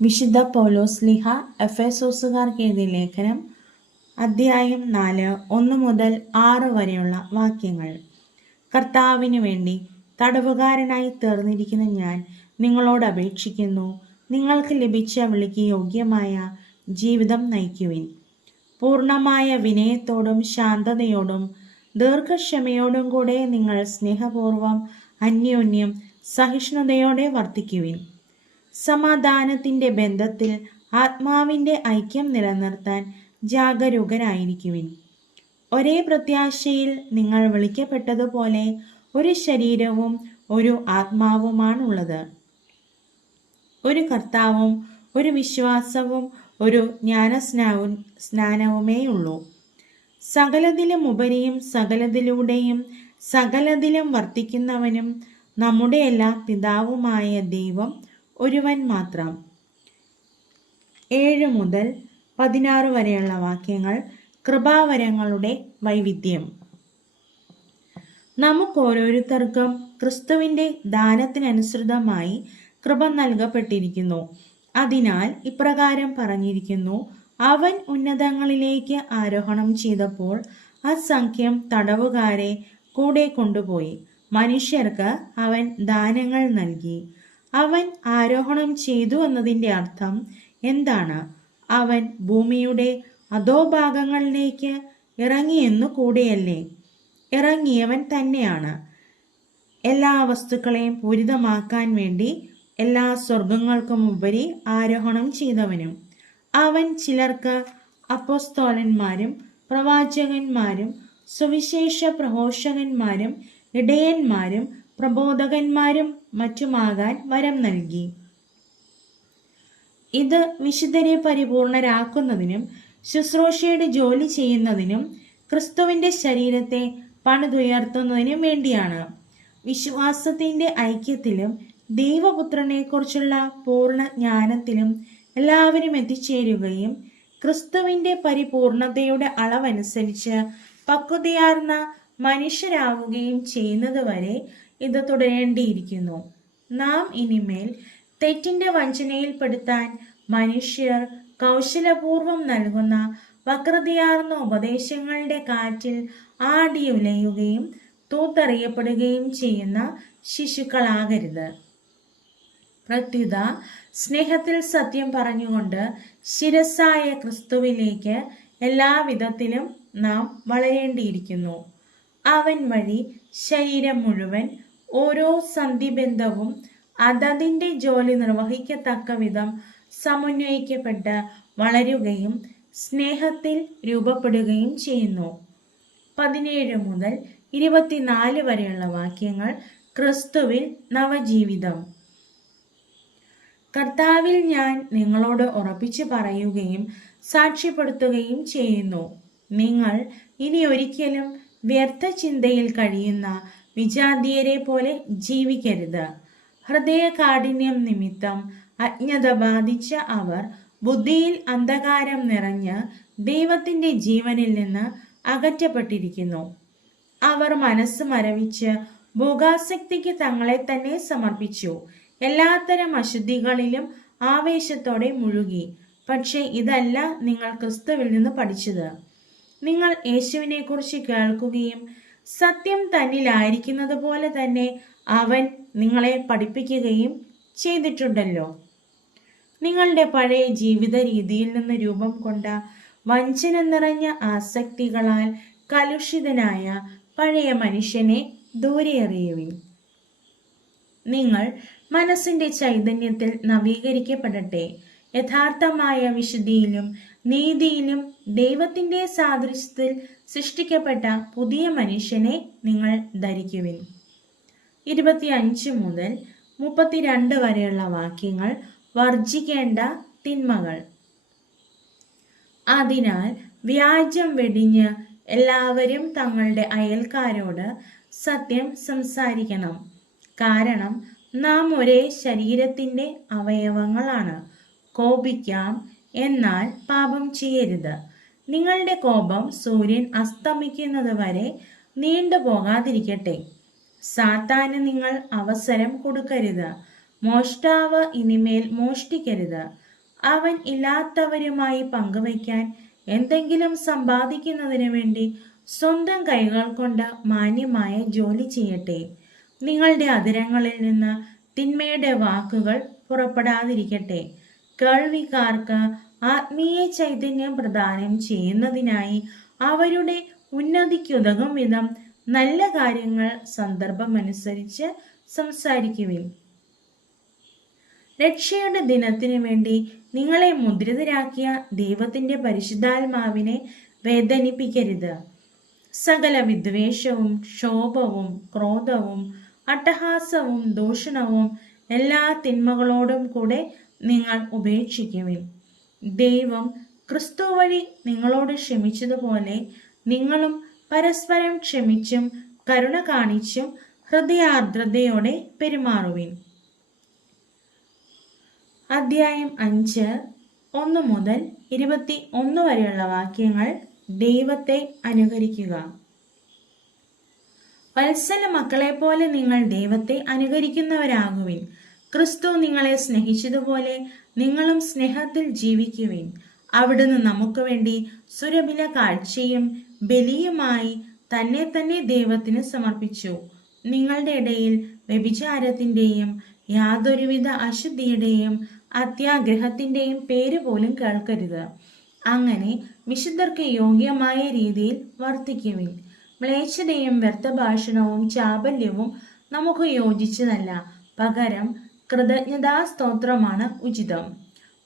വിശുദ്ധ പൗലോസ്ലീഹ എഫെസോസുകാർക്ക് എഴുതിയ ലേഖനം അധ്യായം 4 1 മുതൽ 6 വരെയുള്ള വാക്യങ്ങൾ. കർത്താവിനു വേണ്ടി തടവുകാരനായി തീർന്നിരിക്കുന്ന ഞാൻ നിങ്ങളോട് അപേക്ഷിക്കുന്നു, നിങ്ങൾക്ക് ലഭിച്ച വിളിക്ക് യോഗ്യമായ ജീവിതം നയിക്കുവിൻ. പൂർണ്ണമായ വിനയത്തോടും ശാന്തതയോടും ദീർഘക്ഷമയോടും കൂടെ നിങ്ങൾ സ്നേഹപൂർവം അന്യോന്യം സഹിഷ്ണുതയോടെ വർത്തിക്കുവിൻ. സമാധാനത്തിന്റെ ബന്ധത്തിൽ ആത്മാവിന്റെ ഐക്യം നിലനിർത്താൻ ജാഗരൂകരായിരിക്കുവിൻ. ഒരേ പ്രത്യാശയിൽ നിങ്ങൾ വിളിക്കപ്പെട്ടതുപോലെ ഒരു ശരീരവും ഒരു ആത്മാവുമാണുള്ളത്. ഒരു കർത്താവും ഒരു വിശ്വാസവും ഒരു ജ്ഞാനസ്നാനവുമേയുള്ളൂ. സകലതിലും ഉപരിയും സകലതിലൂടെയും സകലതിലും വർത്തിക്കുന്നവനും നമ്മുടെ എല്ലാ പിതാവുമായ ദൈവം ഒരുവൻ മാത്രം. 7 മുതൽ 16 വരെയുള്ള വാക്യങ്ങൾ. കൃപാവരങ്ങളുടെ വൈവിധ്യം. നമുക്കോരോരുത്തർക്കും ക്രിസ്തുവിന്റെ ദാനത്തിനനുസൃതമായി കൃപ നൽകപ്പെട്ടിരിക്കുന്നു. അതിനാൽ ഇപ്രകാരം പറഞ്ഞിരിക്കുന്നു: അവൻ ഉന്നതങ്ങളിലേക്ക് ആരോഹണം ചെയ്തപ്പോൾ അസംഖ്യം തടവുകാരെ കൂടെ കൊണ്ടുപോയി. മനുഷ്യർക്ക് അവൻ ദാനങ്ങൾ നൽകി. അവൻ ആരോഹണം ചെയ്തു എന്നതിൻ്റെ അർത്ഥം എന്താണ്? അവൻ ഭൂമിയുടെ അധോഭാഗങ്ങളിലേക്ക് ഇറങ്ങിയെന്നു കൂടെയല്ലേ? ഇറങ്ങിയവൻ തന്നെയാണ്. എല്ലാ വസ്തുക്കളെയും പൂരിതമാക്കാൻ വേണ്ടി എല്ലാ സ്വർഗങ്ങൾക്കും ഉപരി ആരോഹണം ചെയ്തവനും. അവൻ ചിലർക്ക് അപ്പോസ്തലന്മാരും പ്രവാചകന്മാരും സുവിശേഷ പ്രഘോഷകന്മാരും ഇടയന്മാരും പ്രബോധകന്മാരും മറ്റുമാകാൻ വരം നൽകി. ഇത് വിശുദ്ധരെ പരിപൂർണരാക്കുന്നതിനും ശുശ്രൂഷയുടെ ജോലി ചെയ്യുന്നതിനും ക്രിസ്തുവിന്റെ ശരീരത്തെ പണിതുയർത്തുന്നതിനും വേണ്ടിയാണ്. വിശ്വാസത്തിന്റെ ഐക്യത്തിലും ദൈവപുത്രനെ കുറിച്ചുള്ള പൂർണ്ണ ജ്ഞാനത്തിലും എല്ലാവരും എത്തിച്ചേരുകയും ക്രിസ്തുവിന്റെ പരിപൂർണതയുടെ അളവനുസരിച്ച് പക്വതയാർന്ന മനുഷ്യരാവുകയും ചെയ്യുന്നതുവരെ ഇത് തുടരേണ്ടിയിരിക്കുന്നു. നാം ഇനിമേൽ തെറ്റിന്റെ വഞ്ചനയിൽപ്പെടുത്താൻ മനുഷ്യർ കൗശലപൂർവം നൽകുന്ന വക്രതയാർന്ന ഉപദേശങ്ങളുടെ കാറ്റിൽ ആടിയുലയുകയും തൂത്തെറിയപ്പെടുകയും ചെയ്യുന്ന ശിശുക്കളാകരുത്. പ്രത്യുത സ്നേഹത്തിൽ സത്യം പറഞ്ഞുകൊണ്ട് ശിരസ്സായ ക്രിസ്തുവിലേക്ക് എല്ലാവിധത്തിലും നാം വളരേണ്ടിയിരിക്കുന്നു. അവൻ വഴി ശരീരം മുഴുവൻ ഓരോ സന്ധിബന്ധവും അതതിൻ്റെ ജോലി നിർവഹിക്കത്തക്ക വിധം സമന്വയിക്കപ്പെട്ട് വളരുകയും സ്നേഹത്തിൽ രൂപപ്പെടുകയും ചെയ്യുന്നു. 17 മുതൽ 24 വരെയുള്ള വാക്യങ്ങൾ. ക്രിസ്തുവിൽ നവജീവിതം. കർത്താവിൽ ഞാൻ നിങ്ങളോട് ഉറപ്പിച്ചു പറയുകയും സാക്ഷ്യപ്പെടുത്തുകയും ചെയ്യുന്നു, നിങ്ങൾ ഇനി ഒരിക്കലും വ്യർത്ഥ ചിന്തയിൽ കഴിയുന്ന വിജാതീയരെ പോലെ ജീവിക്കരുത്. ഹൃദയകാഠിന്യം നിമിത്തം അജ്ഞത ബാധിച്ച അവർ ബുദ്ധിയിൽ അന്ധകാരം നിറഞ്ഞ് ദൈവത്തിന്റെ ജീവനിൽ നിന്ന് അകറ്റപ്പെട്ടിരിക്കുന്നു. അവർ മനസ്സ് മരവിച്ച് ഭോഗാസക്തിക്ക് തങ്ങളെ തന്നെ സമർപ്പിച്ചു. എല്ലാത്തരം അശുദ്ധികളിലും ആവേശത്തോടെ മുഴുകി. പക്ഷെ ഇതല്ല നിങ്ങൾ ക്രിസ്തുവിൽ നിന്ന് പഠിച്ചത്. നിങ്ങൾ യേശുവിനെ കുറിച്ച് കേൾക്കുകയും സത്യം തന്നിലായിരിക്കുന്നത് പോലെ തന്നെ അവൻ നിങ്ങളെ പഠിപ്പിക്കുകയും ചെയ്തിട്ടുണ്ടല്ലോ. നിങ്ങളുടെ പഴയ ജീവിത രീതിയിൽ നിന്ന് രൂപം കൊണ്ട വഞ്ചന നിറഞ്ഞ ആസക്തികളാൽ കലുഷിതനായ പഴയ മനുഷ്യനെ ദൂരെ എറിയുവിൻ. നിങ്ങൾ മനസ്സിന്റെ ചൈതന്യത്തിൽ നവീകരിക്കപ്പെടട്ടെ. യഥാർത്ഥമായ വിശുദ്ധിയിലും നീതിയിലും ദൈവത്തിന്റെ സാദൃശ്യത്തിൽ സൃഷ്ടിക്കപ്പെട്ട പുതിയ മനുഷ്യനെ നിങ്ങൾ ധരിക്കുവിൻ. 25 മുതൽ 32 വരെയുള്ള വാക്യങ്ങൾ. വർജിക്കേണ്ട തിന്മകൾ. അതിനാൽ വ്യാജം വെടിഞ്ഞ് എല്ലാവരും തങ്ങളുടെ അയൽക്കാരോട് സത്യം സംസാരിക്കണം. കാരണം നാം ഒരേ ശരീരത്തിന്റെ അവയവങ്ങളാണ്. കോപിക്കാം, എന്നാൽ പാപം ചെയ്യരുത്. നിങ്ങളുടെ കോപം സൂര്യൻ അസ്തമിക്കുന്നത് വരെ നീണ്ടുപോകാതിരിക്കട്ടെ. സാത്താന് നിങ്ങൾ അവസരം കൊടുക്കരുത്. മോഷ്ടാവ് ഇനിമേൽ മോഷ്ടിക്കരുത്, അവൻ ഇല്ലാത്തവരുമായി പങ്കുവയ്ക്കാൻ എന്തെങ്കിലും സമ്പാദിക്കുന്നതിന് വേണ്ടി സ്വന്തം കൈകൾ കൊണ്ട് മാന്യമായ ജോലി ചെയ്യട്ടെ. നിങ്ങളുടെ അധരങ്ങളിൽ നിന്ന് തിന്മയുടെ വാക്കുകൾ പുറപ്പെടാതിരിക്കട്ടെ. കേൾവിക്കാർക്ക് ആത്മീയ ചൈതന്യം പ്രദാനം ചെയ്യുന്നതിനായി അവരുടെ ഉന്നതിക്കുതകും വിധം നല്ല കാര്യങ്ങൾ സന്ദർഭമനുസരിച്ച് സംസാരിക്കുവിൻ. രക്ഷയുടെ ദിനത്തിനു വേണ്ടി നിങ്ങളെ മുദ്രിതരാക്കിയ ദൈവത്തിന്റെ പരിശുദ്ധാത്മാവിനെ വേദനിപ്പിക്കരുത്. സകല വിദ്വേഷവും ക്ഷോഭവും ക്രോധവും അട്ടഹാസവും ദൂഷണവും എല്ലാ തിന്മകളോടും കൂടെ നിങ്ങൾ ഉപേക്ഷിക്കുവിൻ. ദൈവം ക്രിസ്തു വഴി നിങ്ങളോട് ക്ഷമിച്ചതുപോലെ നിങ്ങളും പരസ്പരം ക്ഷമിച്ചും കരുണ കാണിച്ചും ഹൃദയാർദ്രതയോടെ പെരുമാറുവിൻ. അധ്യായം 5 1 മുതൽ 21 വരെയുള്ള വാക്യങ്ങൾ. ദൈവത്തെ അനുകരിക്കുക. വത്സല മക്കളെ പോലെ നിങ്ങൾ ദൈവത്തെ അനുകരിക്കുന്നവരാകുവിൻ. ക്രിസ്തു നിങ്ങളെ സ്നേഹിച്ചതുപോലെ നിങ്ങളും സ്നേഹത്തിൽ ജീവിക്കുവിൻ. അവിടുന്ന് നമുക്ക് വേണ്ടി സുരഭില കാഴ്ചയും ബലിയുമായി തന്നെ തന്നെ ദൈവത്തിന് സമർപ്പിച്ചു. നിങ്ങളുടെ ഇടയിൽ വ്യഭിചാരത്തിന്റെയും യാതൊരുവിധ അശുദ്ധിയുടെയും അത്യാഗ്രഹത്തിന്റെയും പേര് പോലും കേൾക്കരുത്. അങ്ങനെ വിശുദ്ധർക്ക് യോഗ്യമായ രീതിയിൽ വർത്തിക്കുവിൻ. മ്ലേച്ഛതയും വ്യർത്ഥഭാഷണവും ചാബല്യവും നമുക്ക് യോജിച്ചതല്ല. പകരം കൃതജ്ഞതാസ്തോത്രമാണ് ഉചിതം.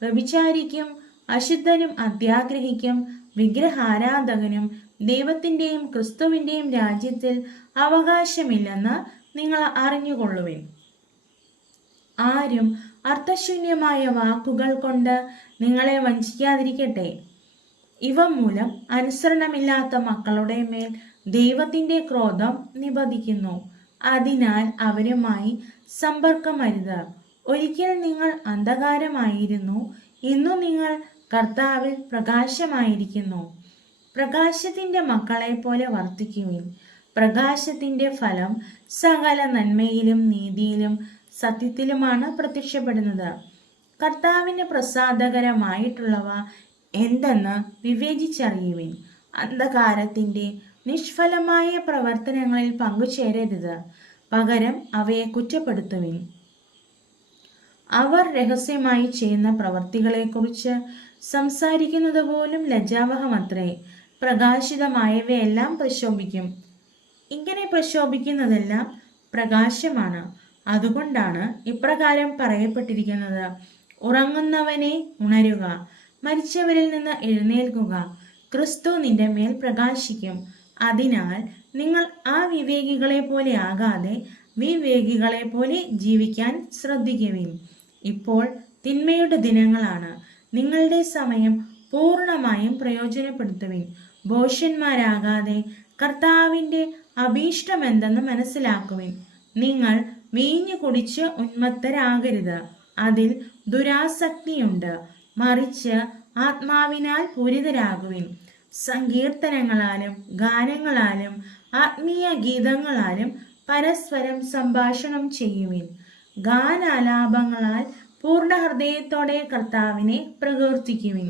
വ്യഭിചാരിക്കും അശുദ്ധനും അത്യാഗ്രഹിക്കും വിഗ്രഹാരാധകനും ദൈവത്തിന്റെയും ക്രിസ്തുവിന്റെയും രാജ്യത്തിൽ അവകാശമില്ലെന്ന് നിങ്ങൾ അറിഞ്ഞുകൊള്ളുവിൻ. ആരും അർത്ഥശൂന്യമായ വാക്കുകൾ കൊണ്ട് നിങ്ങളെ വഞ്ചിക്കാതിരിക്കട്ടെ. ഇവ മൂലം അനുസരണമില്ലാത്ത മക്കളുടെ മേൽ ദൈവത്തിന്റെ ക്രോധം നിബദിക്കുന്നു. അതിനാൽ അവരുമായി സമ്പർക്കമരുത്. ഒരിക്കൽ നിങ്ങൾ അന്ധകാരമായിരുന്നു, ഇന്നു നിങ്ങൾ കർത്താവിൽ പ്രകാശമായിരിക്കുന്നു. പ്രകാശത്തിന്റെ മക്കളെ പോലെ വർത്തിക്കുവിൻ. പ്രകാശത്തിന്റെ ഫലം സകല നന്മയിലും നീതിയിലും സത്യത്തിലുമാണ് പ്രത്യക്ഷപ്പെടുന്നത്. കർത്താവിന് പ്രസാദകരമായിട്ടുള്ളവ എന്തെന്ന് വിവേചിച്ചറിയുവിൻ. അന്ധകാരത്തിന്റെ നിഷ്ഫലമായ പ്രവർത്തനങ്ങളിൽ പങ്കുചേരരുത്. പകരം അവയെ കുറ്റപ്പെടുത്തുവിൻ. അവർ രഹസ്യമായി ചെയ്യുന്ന പ്രവർത്തികളെക്കുറിച്ച് സംസാരിക്കുന്നത് പോലും ലജ്ജാവഹമത്രേ. പ്രകാശിതമായവയെല്ലാം പ്രശോഭിക്കും. ഇങ്ങനെ പ്രശോഭിക്കുന്നതെല്ലാം പ്രകാശമാണ്. അതുകൊണ്ടാണ് ഇപ്രകാരം പറയപ്പെട്ടിരിക്കുന്നത്: ഉറങ്ങുന്നവനെ ഉണരുക, മരിച്ചവരിൽ നിന്ന് എഴുന്നേൽക്കുക, ക്രിസ്തു നിന്റെ മേൽ പ്രകാശിക്കും. അതിനാൽ നിങ്ങൾ ആ വിവേകികളെ പോലെ ആകാതെ വിവേകികളെ പോലെ ജീവിക്കാൻ ശ്രദ്ധിക്കുവിൻ. ഇപ്പോൾ തിന്മയുടെ ദിനങ്ങളാണ്. നിങ്ങളുടെ സമയം പൂർണ്ണമായും പ്രയോജനപ്പെടുത്തുവിൻ. ഭോഷ്യന്മാരാകാതെ കർത്താവിന്റെ അഭീഷ്ടമെന്തെന്ന് മനസ്സിലാക്കുവിൻ. നിങ്ങൾ വീഞ്ഞു കുടിച്ച് ഉന്മത്തരാകരുത്, അതിൽ ദുരാസക്തിയുണ്ട്. മറിച്ച് ആത്മാവിനാൽ പൂരിതരാകുവിൻ. സങ്കീർത്തനങ്ങളാലും ഗാനങ്ങളാലും ആത്മീയ ഗീതങ്ങളാലും പരസ്പരം സംഭാഷണം ചെയ്യുവിൻ. ഗാനാലാപങ്ങളാൽ പൂർണ്ണ ഹൃദയത്തോടെ കർത്താവിനെ പ്രകീർത്തിക്കുവിൻ.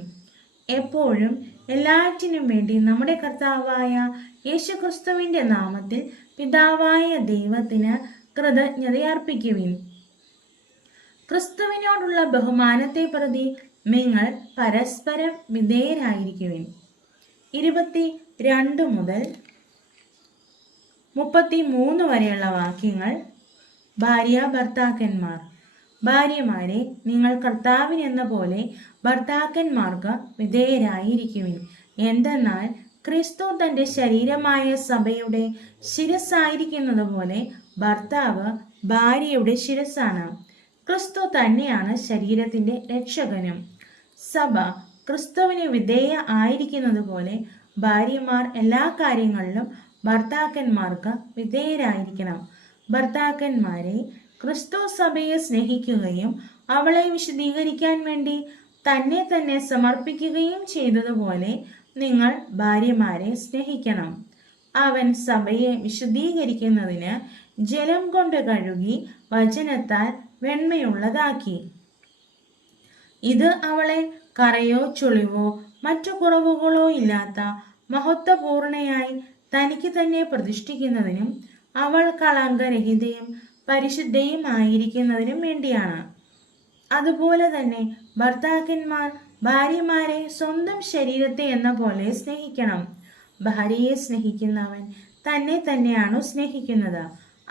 എപ്പോഴും എല്ലാറ്റിനും വേണ്ടി നമ്മുടെ കർത്താവായ യേശുക്രിസ്തുവിന്റെ നാമത്തിൽ പിതാവായ ദൈവത്തിന് കൃതജ്ഞതയർപ്പിക്കുവിൻ. ക്രിസ്തുവിനോടുള്ള ബഹുമാനത്തെ പ്രതി നിങ്ങൾ പരസ്പരം വിധേയരായിരിക്കുവിൻ. 22 മുതൽ 33 വരെയുള്ള വാക്യങ്ങൾ. ഭാര്യാഭർത്താക്കന്മാർ. ഭാര്യമാരെ, നിങ്ങൾ കർത്താവിനെന്ന പോലെ ഭർത്താക്കന്മാർക്ക് വിധേയരായിരിക്കുവിൻ. എന്തെന്നാൽ ക്രിസ്തു തന്റെ ശരീരമായ സഭയുടെ ശിരസ്സായിരിക്കുന്നത് പോലെ ഭർത്താവ് ഭാര്യയുടെ ശിരസ്സാണ്. ക്രിസ്തു തന്നെയാണ് ശരീരത്തിന്റെ രക്ഷകനും. സഭ ക്രിസ്തുവിന് വിധേയ ആയിരിക്കുന്നത് പോലെ ഭാര്യമാർ എല്ലാ കാര്യങ്ങളിലും ഭർത്താക്കന്മാർക്ക് വിധേയരായിരിക്കണം. ഭർത്താക്കന്മാരെ, ക്രിസ്തു സഭയെ സ്നേഹിക്കുകയും അവളെ വിശദീകരിക്കാൻ വേണ്ടി തന്നെ തന്നെ സമർപ്പിക്കുകയും ചെയ്തതുപോലെ നിങ്ങൾ ഭാര്യമാരെ സ്നേഹിക്കണം. അവൻ സഭയെ വിശദീകരിക്കുന്നതിന് ജലം കൊണ്ട് കഴുകി വചനത്താൽ വെണ്മയുള്ളതാക്കി. ഇത് അവളെ കറയോ ചുളിവോ മറ്റു കുറവുകളോ ഇല്ലാത്ത മഹത്വപൂർണയായി തനിക്ക് തന്നെ പ്രതിഷ്ഠിക്കുന്നതിനും അവൾ കളങ്കരഹിതയും പരിശുദ്ധയും ആയിരിക്കുന്നതിനും വേണ്ടിയാണ്. അതുപോലെ തന്നെ ഭർത്താക്കന്മാർ ഭാര്യമാരെ സ്വന്തം ശരീരത്തെ എന്ന പോലെ സ്നേഹിക്കണം. ഭാര്യയെ സ്നേഹിക്കുന്നവൻ തന്നെ തന്നെയാണു സ്നേഹിക്കുന്നത്.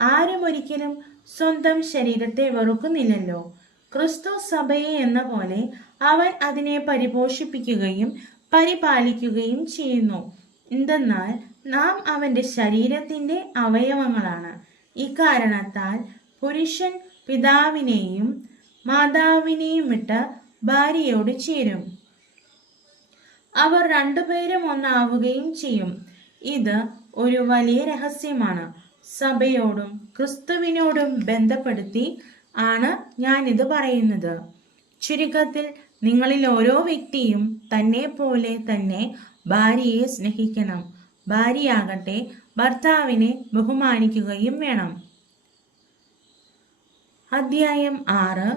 ആരും ഒരിക്കലും സ്വന്തം ശരീരത്തെ വെറുക്കുന്നില്ലല്ലോ. ക്രിസ്തു സഭയെ എന്ന പോലെ അവൻ അതിനെ പരിപോഷിപ്പിക്കുകയും പരിപാലിക്കുകയും ചെയ്യുന്നു. എന്തെന്നാൽ നാം അവന്റെ ശരീരത്തിന്റെ അവയവങ്ങളാണ്. ഇക്കാരണത്താൽ പുരുഷൻ പിതാവിനെയും മാതാവിനെയും വിട്ട് ഭാര്യയോട് ചേരും, അവർ രണ്ടുപേരും ഒന്നാവുകയും ചെയ്യും. ഇത് ഒരു വലിയ രഹസ്യമാണ്. സഭയോടും ക്രിസ്തുവിനോടും ബന്ധപ്പെടുത്തി ആണ് ഞാനിത് പറയുന്നത്. ചുരുക്കത്തിൽ നിങ്ങളിൽ ഓരോ വ്യക്തിയും തന്നെ പോലെ തന്നെ ഭാര്യയെ സ്നേഹിക്കണം. ഭാര്യയാകട്ടെ ഭർത്താവിനെ ബഹുമാനിക്കുകയും വേണം. അധ്യായം 6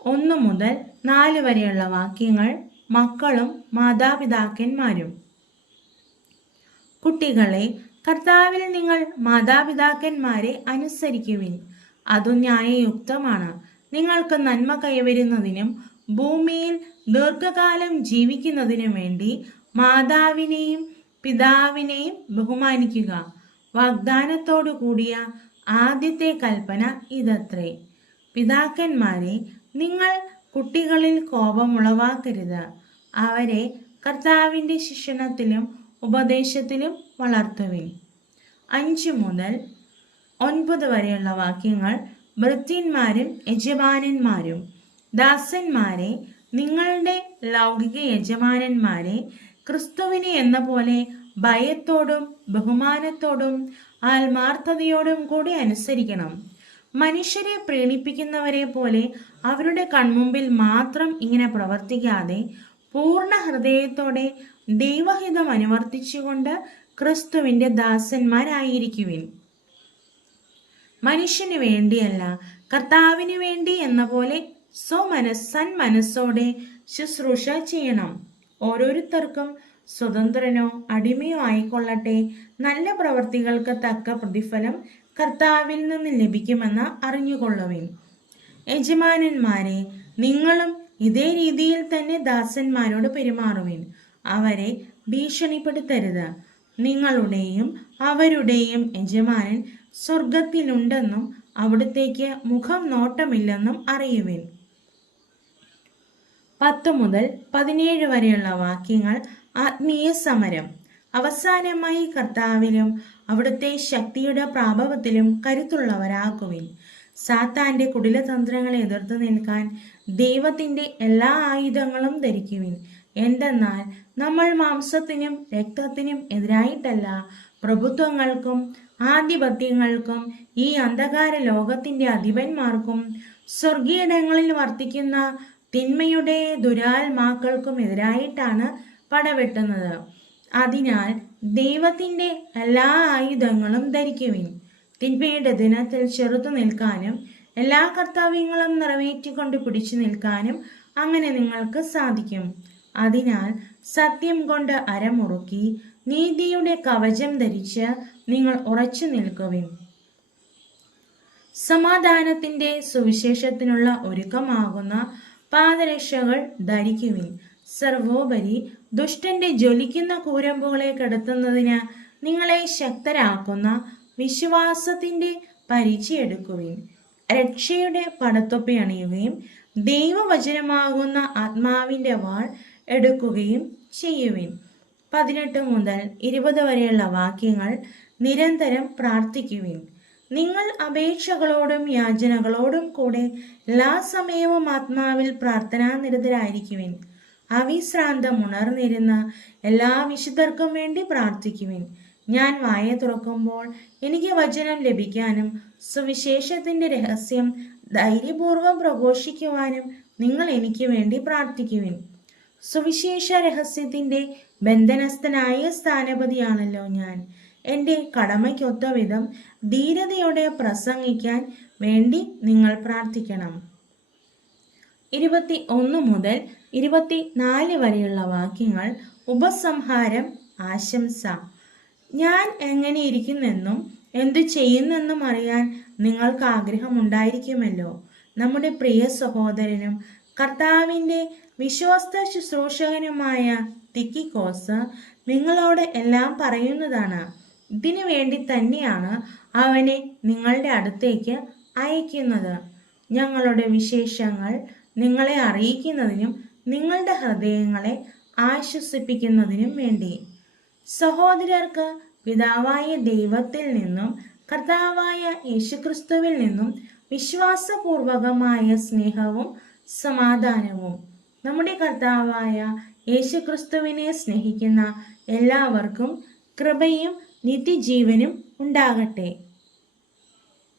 1 മുതൽ 4 വരെയുള്ള വാക്യങ്ങൾ. മക്കളും മാതാപിതാക്കന്മാരും. കുട്ടികളെ, കർത്താവിൽ നിങ്ങൾ മാതാപിതാക്കന്മാരെ അനുസരിക്കുവിൻ. അതു ന്യായയുക്തമാണ്. നിങ്ങൾക്ക് നന്മ കൈവരുന്നതിനും ഭൂമിയിൽ ദീർഘകാലം ജീവിക്കുന്നതിനും വേണ്ടി മാതാവിനെയും പിതാവിനെയും ബഹുമാനിക്കുക. വാഗ്ദാനത്തോടു കൂടിയ ആദ്യത്തെ കൽപ്പന ഇതത്രേ. പിതാക്കന്മാരെ, നിങ്ങൾ കുട്ടികളിൽ കോപമുളവാക്കരുത്. അവരെ കർത്താവിന്റെ ശിക്ഷണത്തിലും ഉപദേശത്തിലും വളർത്തുവിൻ. 5 മുതൽ 9 വരെയുള്ള വാക്യങ്ങൾ. ഭൃത്യന്മാരും യജമാനന്മാരും. ദാസന്മാരെ, നിങ്ങളുടെ ലൗകിക യജമാനന്മാരെ ക്രിസ്തുവിനെ എന്ന പോലെ ഭയത്തോടും ബഹുമാനത്തോടും ആത്മാർത്ഥതയോടും കൂടി അനുസരിക്കണം. മനുഷ്യരെ പ്രീണിപ്പിക്കുന്നവരെ പോലെ അവരുടെ കൺമുമ്പിൽ മാത്രം ഇങ്ങനെ പ്രവർത്തിക്കാതെ പൂർണ്ണ ഹൃദയത്തോടെ ദൈവഹിതം അനുവർത്തിച്ചുകൊണ്ട് ക്രിസ്തുവിന്റെ ദാസന്മാരായിരിക്കുവിൻ. മനുഷ്യന് വേണ്ടിയല്ല, കർത്താവിന് വേണ്ടി എന്ന പോലെ സന്മനസ്സോടെ ശുശ്രൂഷ ചെയ്യണം. ഓരോരുത്തർക്കും സ്വതന്ത്രനോ അടിമയോ ആയിക്കൊള്ളട്ടെ, നല്ല പ്രവർത്തികൾക്ക് തക്ക പ്രതിഫലം കർത്താവിൽ നിന്ന് ലഭിക്കുമെന്ന് അറിഞ്ഞുകൊള്ളുവിൻ. യജമാനന്മാരെ, നിങ്ങളും ഇതേ രീതിയിൽ തന്നെ ദാസന്മാരോട് പെരുമാറുവിൻ. അവരെ ഭീഷണിപ്പെടുത്തരുത്. നിങ്ങളുടെയും അവരുടെയും യജമാനൻ സ്വർഗത്തിലുണ്ടെന്നും അവിടത്തേക്ക് മുഖം നോട്ടമില്ലെന്നും അറിയുവിൻ. 10 മുതൽ 17 വരെയുള്ള വാക്യങ്ങൾ. ആത്മീയ സമരം. അവസാനമായി കർത്താവിലും അവിടുത്തെ ശക്തിയുടെ പ്രാഭവത്തിലും കരുത്തുള്ളവരാക്കുവിൻ. സാത്താന്റെ കുടിലതന്ത്രങ്ങളെ എതിർത്ത് നിൽക്കാൻ ദൈവത്തിന്റെ എല്ലാ ആയുധങ്ങളും ധരിക്കുവിൻ. എന്തെന്നാൽ നമ്മൾ മാംസത്തിനും രക്തത്തിനും എതിരായിട്ടല്ല, പ്രഭുത്വങ്ങൾക്കും ആധിപത്യങ്ങൾക്കും ഈ അന്ധകാര ലോകത്തിന്റെ അധിപന്മാർക്കും സ്വർഗീയടങ്ങളിൽ വർത്തിക്കുന്ന തിന്മയുടെ ദുരാത്മാക്കൾക്കും എതിരായിട്ടാണ് പടവെട്ടുന്നത്. അതിനാൽ ദൈവത്തിന്റെ എല്ലാ ആയുധങ്ങളും ധരിക്കുവിൻ. തിന്മയുടെ ദിനത്തിൽ ചെറുത്തു നിൽക്കാനും എല്ലാ കർത്തവ്യങ്ങളും നിറവേറ്റിക്കൊണ്ട് പിടിച്ചു നിൽക്കാനും അങ്ങനെ നിങ്ങൾക്ക് സാധിക്കും. അതിനാൽ സത്യം കൊണ്ട് അരമുറുക്കി നീതിയുടെ കവചം ധരിച്ച് നിങ്ങൾ ഉറച്ചു നിൽക്കുവിൻ. സമാധാനത്തിന്റെ സുവിശേഷത്തിനുള്ള ഒരുക്കമാകുന്ന പാദരക്ഷകൾ ധരിക്കുവിൻ. സർവോപരി ദുഷ്ടന്റെ ജ്വലിക്കുന്ന കൂരമ്പുകളെ കെടുത്തുന്നതിന് നിങ്ങളെ ശക്തരാക്കുന്ന വിശ്വാസത്തിന്റെ പരിചയെടുക്കുവിൻ. രക്ഷയുടെ പടത്തൊപ്പി അണിയുകയും ദൈവവചനമാകുന്ന ആത്മാവിന്റെ വാൾ എടുക്കുകയും ചെയ്യുവിൻ. 18 മുതൽ 20 വരെയുള്ള വാക്യങ്ങൾ. നിരന്തരം പ്രാർത്ഥിക്കുവിൻ. നിങ്ങൾ അപേക്ഷകളോടും യാചനകളോടും കൂടെ എല്ലാ സമയവും ആത്മാവിൽ പ്രാർത്ഥനാനിരതരായിരിക്കുവിൻ. അവിശ്രാന്തം ഉണർന്നിരുന്ന എല്ലാ വിശുദ്ധർക്കും വേണ്ടി പ്രാർത്ഥിക്കുവിൻ. ഞാൻ വായ തുറക്കുമ്പോൾ എനിക്ക് വചനം ലഭിക്കാനും സുവിശേഷത്തിന്റെ രഹസ്യം ധൈര്യപൂർവ്വം പ്രഘോഷിക്കുവാനും നിങ്ങൾ എനിക്ക് വേണ്ടി പ്രാർത്ഥിക്കുവിൻ. സുവിശേഷ രഹസ്യത്തിന്റെ ബന്ധനസ്ഥനായ സ്ഥാനപതിയാണല്ലോ ഞാൻ. എൻ്റെ കടമയ്ക്കൊത്ത വിധം ധീരതയോടെ പ്രസംഗിക്കാൻ വേണ്ടി നിങ്ങൾ പ്രാർത്ഥിക്കണം. 21 മുതൽ 24 വരെയുള്ള വാക്യങ്ങൾ ഉപസംഹാരം, ആശംസ. ഞാൻ എങ്ങനെ ഇരിക്കുന്നെന്നും എന്തു ചെയ്യുന്നെന്നും അറിയാൻ നിങ്ങൾക്ക് ആഗ്രഹമുണ്ടായിരിക്കുമല്ലോ. നമ്മുടെ പ്രിയ സഹോദരനും കർത്താവിൻ്റെ വിശ്വസ്ത ശുശ്രൂഷകനുമായ തിക്കിക്കോസ് നിങ്ങളോട് എല്ലാം പറയുന്നതാണ്. ഇതിനു വേണ്ടി തന്നെയാണ് അവനെ നിങ്ങളുടെ അടുത്തേക്ക് അയക്കുന്നത്. ഞങ്ങളുടെ വിശേഷങ്ങൾ നിങ്ങളെ അറിയിക്കുന്നതിനും നിങ്ങളുടെ ഹൃദയങ്ങളെ ആശ്വസിപ്പിക്കുന്നതിനും വേണ്ടി. സഹോദരർക്ക് പിതാവായ ദൈവത്തിൽ നിന്നും കർത്താവായ യേശുക്രിസ്തുവിൽ നിന്നും വിശ്വാസപൂർവകമായ സ്നേഹവും സമാധാനവും. നമ്മുടെ കർത്താവായ യേശുക്രിസ്തുവിനെ സ്നേഹിക്കുന്ന എല്ലാവർക്കും കൃപയും നിത്യജീവനും ഉണ്ടാകട്ടെ.